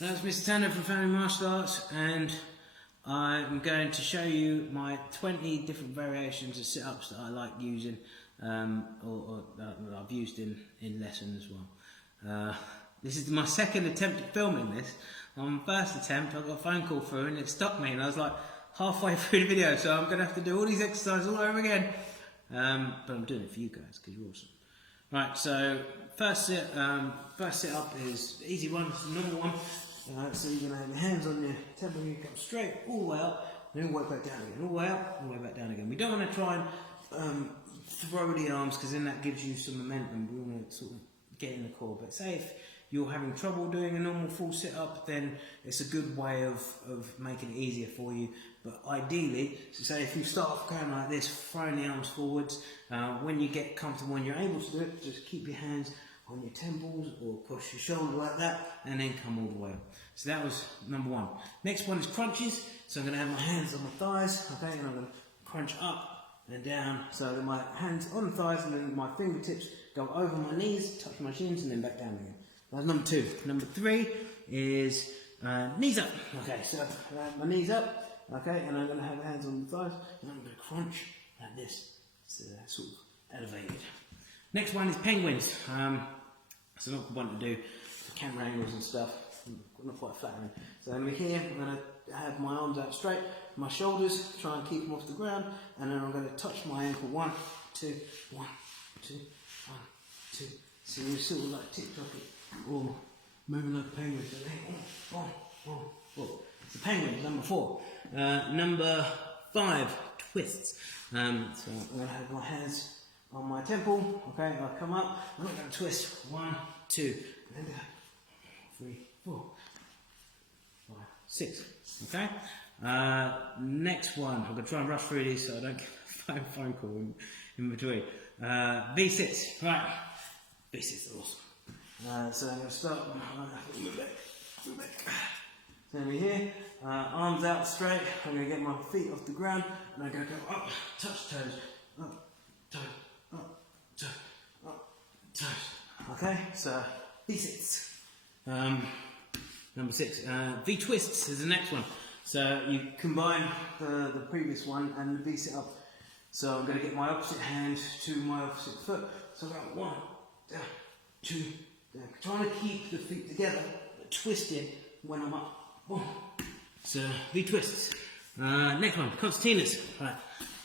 That's Mr. Tandoh from Family Martial Arts, and I'm going to show you my 20 different variations of sit-ups that I like using, or that I've used in lesson as well. This is my second attempt at filming this. On the first attempt I got a phone call through and it stopped me, and I was like halfway through the video, so I'm going to have to do all these exercises all over again. But I'm doing it for you guys because you're awesome. Right, so first sit-up is the easy one, it's the normal one. So you're going to have your hands on your temple, you come straight all the way up, and then all the way back down again, all the way up, all the way back down again. We don't want to try and throw the arms, because then that gives you some momentum. We want to sort of get in the core. But say if you're having trouble doing a normal full sit-up, then it's a good way of making it easier for you. But ideally, so say if you start off going like this, throwing the arms forwards, when you get comfortable and you're able to do it, just keep your hands on your temples or push your shoulder like that, and then come all the way up. So that was number one. Next one is crunches. So I'm going to have my hands on my thighs, okay, and I'm going to crunch up and down. So that my hands on the thighs and then my fingertips go over my knees, touch my shins, and then back down again. That's number two. Number three is knees up. Okay, so my knees up, okay, and I'm going to have hands on the thighs, and I'm going to crunch like this. It's sort of elevated. Next one is penguins. It's an awkward one to do for camera angles and stuff. Not quite flattering. So over here, I'm going to have my arms out straight, my shoulders, try and keep them off the ground, and then I'm going to touch my ankle. 1, 2, 1, 2, 1, 2. So you're sort of like tick-tocking or moving like a penguin. So 1, 1, 4. The penguin, number 4. Number 5, twists. So I'm going to have my hands on my temple, okay, I'll come up, I'm not going to twist, 1, 2, and then 3, 4, 5, 6, okay? Next one, I'm going to try and rush through these so I don't get a phone call in between. V-sits, right, V-sits are awesome. So I'm going to start, move back. So over here, arms out straight, I'm going to get my feet off the ground, and I'm going to go up, touch toes, up, toe, up, toe, up, toe. Okay, so V-sits. Number 6, V-twists is the next one. So you combine the previous one and the V-sit up. So I'm going to get my opposite hand to my opposite foot. So I go 1, down, 2, down. Trying to keep the feet together, but twisting when I'm up. 1. So V-twists. Next one, concertinas. Right.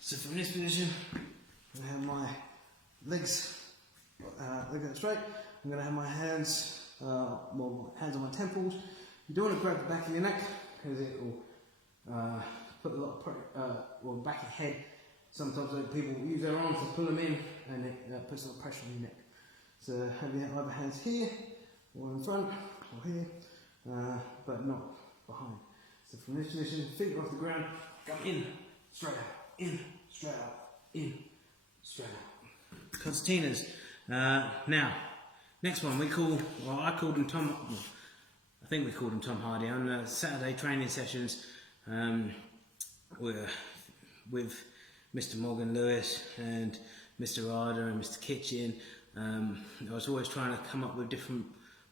So from this position, I have my legs out straight. I'm going to have my hands, hands on my temples. You don't want to grab the back of your neck because it will put a lot of pressure, back of your head. Sometimes people use their arms to pull them in, and it puts a lot of pressure on your neck. So have your other hands here, or in front, or here, but not behind. So from this position, feet off the ground, come in, straight out, in, straight out, in, straight out. Concertinas. Now, next one I called them Tom. Well, I think we called them Tom Hardy on the Saturday training sessions. With Mr. Morgan Lewis and Mr. Arder and Mr. Kitchen. I was always trying to come up with different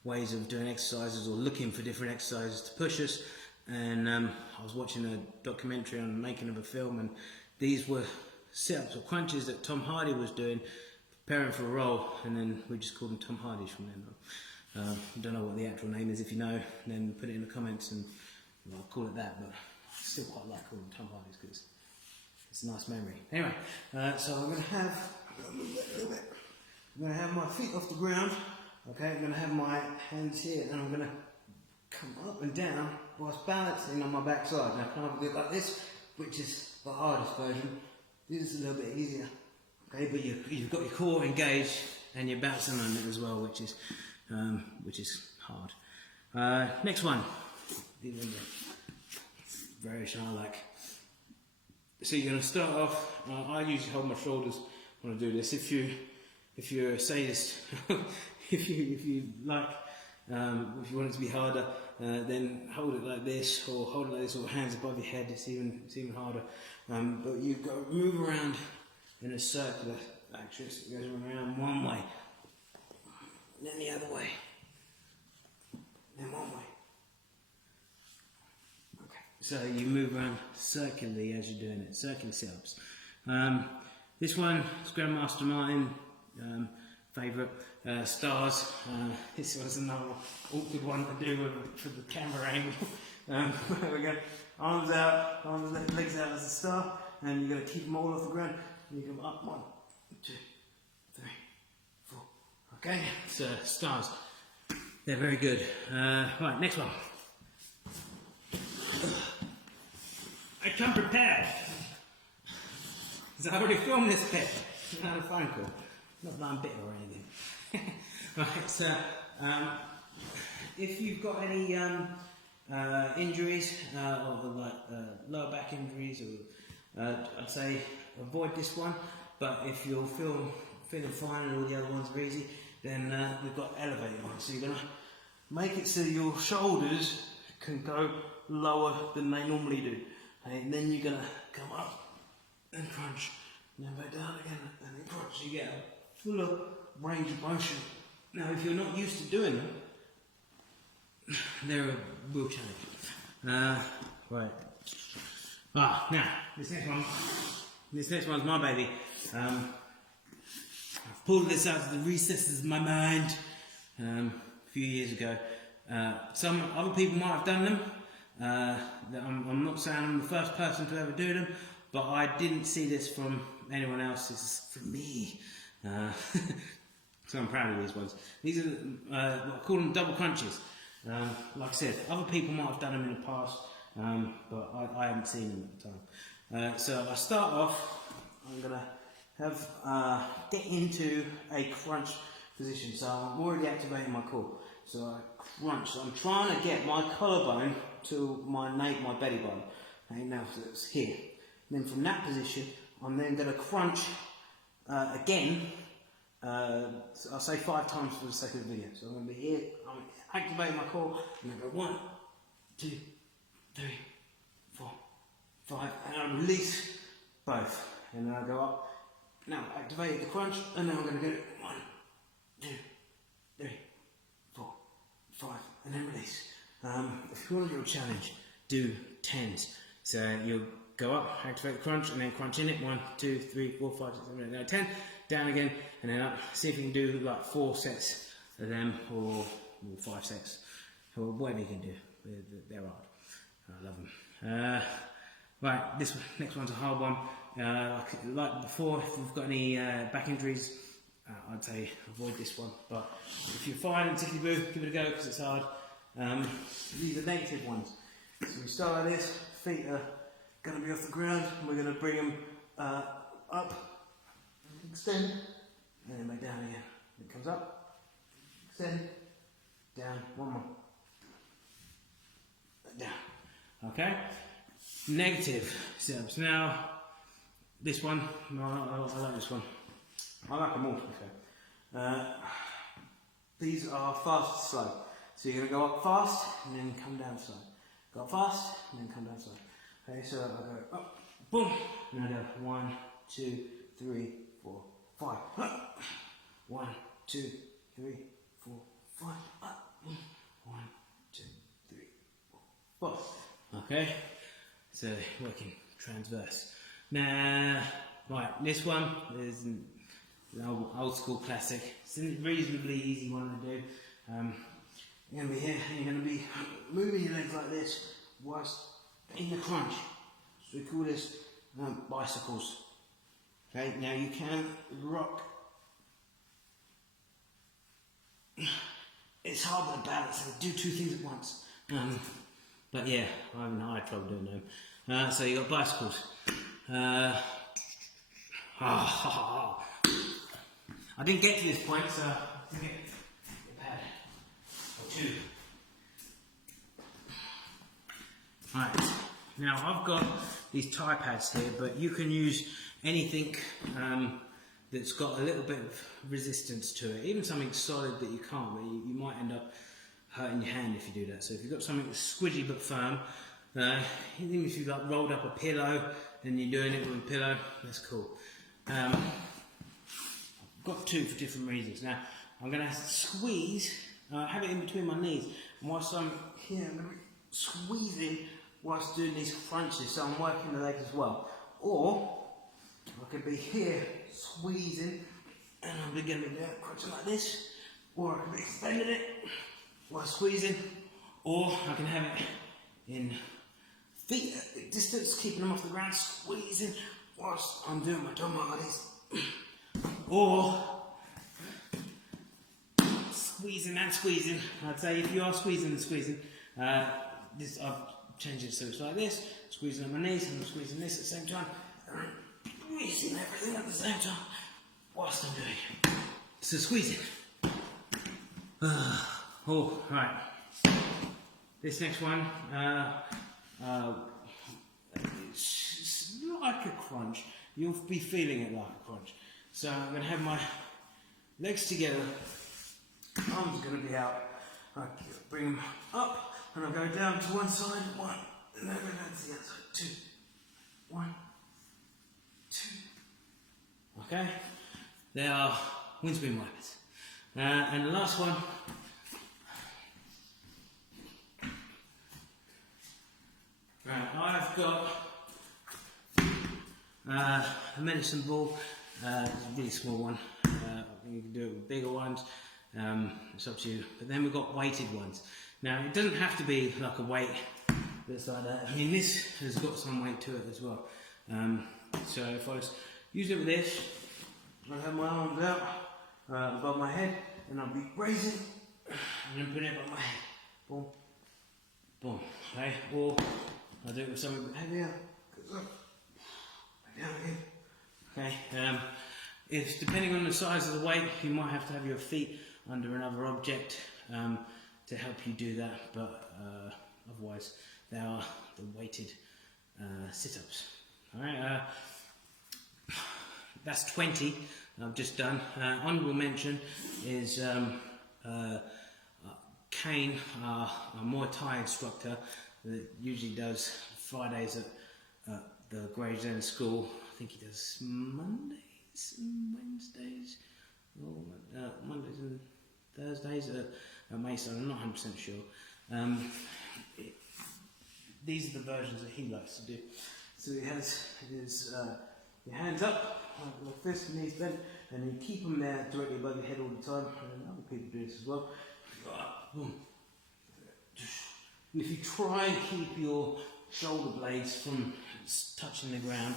ways of doing exercises or looking for different exercises to push us. And I was watching a documentary on the making of a film, and these were sit-ups or crunches that Tom Hardy was doing, preparing for a role, and then we just called them Tom Hardys from then on. I don't know what the actual name is. If you know, then put it in the comments, and I'll call it that, but I still quite like calling them Tom Hardys because it's a nice memory. Anyway, so I'm going to have my feet off the ground, okay, I'm going to have my hands here, and I'm going to come up and down whilst balancing on my back side. Now I can either do it like this, which is the hardest version. This is a little bit easier. Okay, but you've got your core engaged and you're bouncing on it as well, which is hard. Next one, variation I like. So you're going to start off. I usually hold my shoulders when I do this. If you're a sadist, if you like, if you want it to be harder, then hold it like this, or hold it like this, or hands above your head. It's even harder. But you've got to move around in a circular action. So it goes around one way, then the other way, then one way, So you move around circularly as you're doing it, circular sit-ups. This one is Grandmaster Martin, favourite, stars. This one's another awkward one to do for the camera angle. There we go. Arms out, legs out as a star, and you're going to keep them all off the ground. And you go up, 1, 2, 3, 4. Okay, so stars. They're very good. Right, next one. I come prepared. So I already filmed this bit. Not a phone call. Not that I'm bitter or anything. Right, so if you've got any injuries, or like lower back injuries, or I'd say avoid this one. But if you're feeling fine and all the other ones are easy, then we've got elevated ones. So you're gonna make it so your shoulders can go lower than they normally do. And then you're going to come up and crunch, and then back down again, and then crunch. You get a fuller range of motion. Now, if you're not used to doing them, they're a real challenge. Right. Now, this next one's my baby. I've pulled this out of the recesses of my mind a few years ago. Some other people might have done them. I'm not saying I'm the first person to ever do them, but I didn't see this from anyone else. This is from me. So I'm proud of these ones. These are, I call them double crunches. Like I said, other people might have done them in the past, but I haven't seen them at the time. So I start off, I'm going to get into a crunch position. So I'm already activating my core. So I crunch. So I'm trying to get my collarbone to my belly button. Okay, now so it's here. And then from that position, I'm then going to crunch again. So I'll say 5 times for the sake of the video. So I'm going to be here. I'm activating my core. I'm going to go 1, 2, 3, 4, 5, and I release both. And then I go up. Now I've activated the crunch, and then I'm going to go 1, 2, 3, 4, 5, and then release. If you want to do a challenge, do 10s. So you'll go up, activate the crunch, and then crunch in it. 1, 2, 3, 4, 5, 6, 7, 8, 9, 10. Down again, and then up. See if you can do like 4 sets of them, or 5 sets, or whatever you can do. They're hard. I love them. Right, this one, next one's a hard one. Like before, if you've got any back injuries, I'd say avoid this one. But if you're fine and tickly boo, give it a go because it's hard. These are negative ones. So we start like this, feet are going to be off the ground, and we're going to bring them up, extend, and then back down again. It comes up, extend, down, one more, down. Okay? Negative sit-ups. Now, this one, I like this one. I like them all, to be fair. These are fast and slow. So you're going to go up fast and then come down slow. Go up fast and then come down slow. Okay, so I go up, boom, and I go 1, 2, 3, 4, 5. Up. 1, 2, 3, 4, 5. Up. 1, 2, 3, 4, 5. Okay, so working transverse. Now, right, this one is an old school classic. It's a reasonably easy one to do. You're going to be here and you're going to be moving your legs like this whilst in the crunch. So we call this bicycles. Okay, now you can rock. It's hard with the balance and do 2 things at once. But yeah, I had trouble doing them. So you got bicycles. I didn't get to this point, so I get a pad or 2. Right, now I've got these tie pads here, but you can use anything that's got a little bit of resistance to it. Even something solid that you can't, but you might end up hurting your hand if you do that. So if you've got something that's squidgy but firm, even if you've got rolled up a pillow and you're doing it with a pillow, that's cool. I've got 2 for different reasons. Now I'm going to squeeze, have it in between my knees, and whilst I'm here I'm going to be squeezing whilst doing these crunches, so I'm working the legs as well. Or I could be here squeezing, and I'm going to be crunching like this, or I could be extending it while squeezing, or I can have it in feet at distance, keeping them off the ground, squeezing whilst I'm doing my drum like this, or squeezing and squeezing. I'd say if you are squeezing and squeezing, this I've changed it so it's like this, squeezing on my knees and I'm squeezing this at the same time, squeezing everything at the same time whilst I'm doing it. So squeezing. Oh, right. This next one, it's like a crunch. You'll be feeling it like a crunch. So I'm going to have my legs together, arms are going to be out. I bring them up and I'll go down to one side, one, and then I go down to the other side, two, one, two. Okay, they are windscreen wipers. And the last one, right, I've got a medicine ball, it's a really small one. You can do it with bigger ones, it's up to you. But then we've got weighted ones. Now it doesn't have to be like a weight that's like that. I mean, this has got some weight to it as well. So if I was using it with this, I'll have my arms out above my head, and I'll be raising and then putting it above my head. Boom, boom. Okay, or I'll do it with something a bit heavier. Goes up, back down again. Okay. If depending on the size of the weight, you might have to have your feet under another object to help you do that. But otherwise, they are the weighted sit-ups. All right. That's 20 I've just done. Honourable mention is Kane, a Muay Thai instructor that usually does Fridays at the Gravesend School. I think he does Mondays and Wednesdays, or Mondays and Thursdays at Mason. I'm not 100% sure. These are the versions that he likes to do. So he has his your hands up like this, knees bent, and you keep them there directly above your head all the time. And other people do this as well. Boom. And if you try and keep your shoulder blades from touching the ground,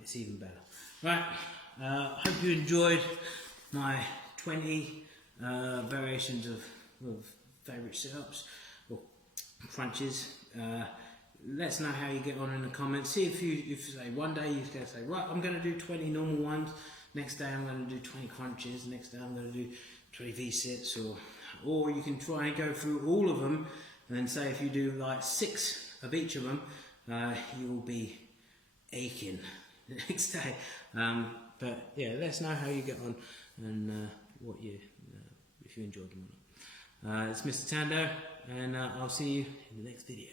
it's even better. Right, hope you enjoyed my 20 variations of favourite sit-ups or crunches. Let us know how you get on in the comments. See if you say one day you're going to say, right, I'm going to do 20 normal ones, next day I'm going to do 20 crunches, next day I'm going to do 20 V-sits, or you can try and go through all of them and say if you do like 6 of each of them, you'll be aching the next day. But yeah, let us know how you get on and what you if you enjoyed them or not. It's Mr. Tandoh, and I'll see you in the next video.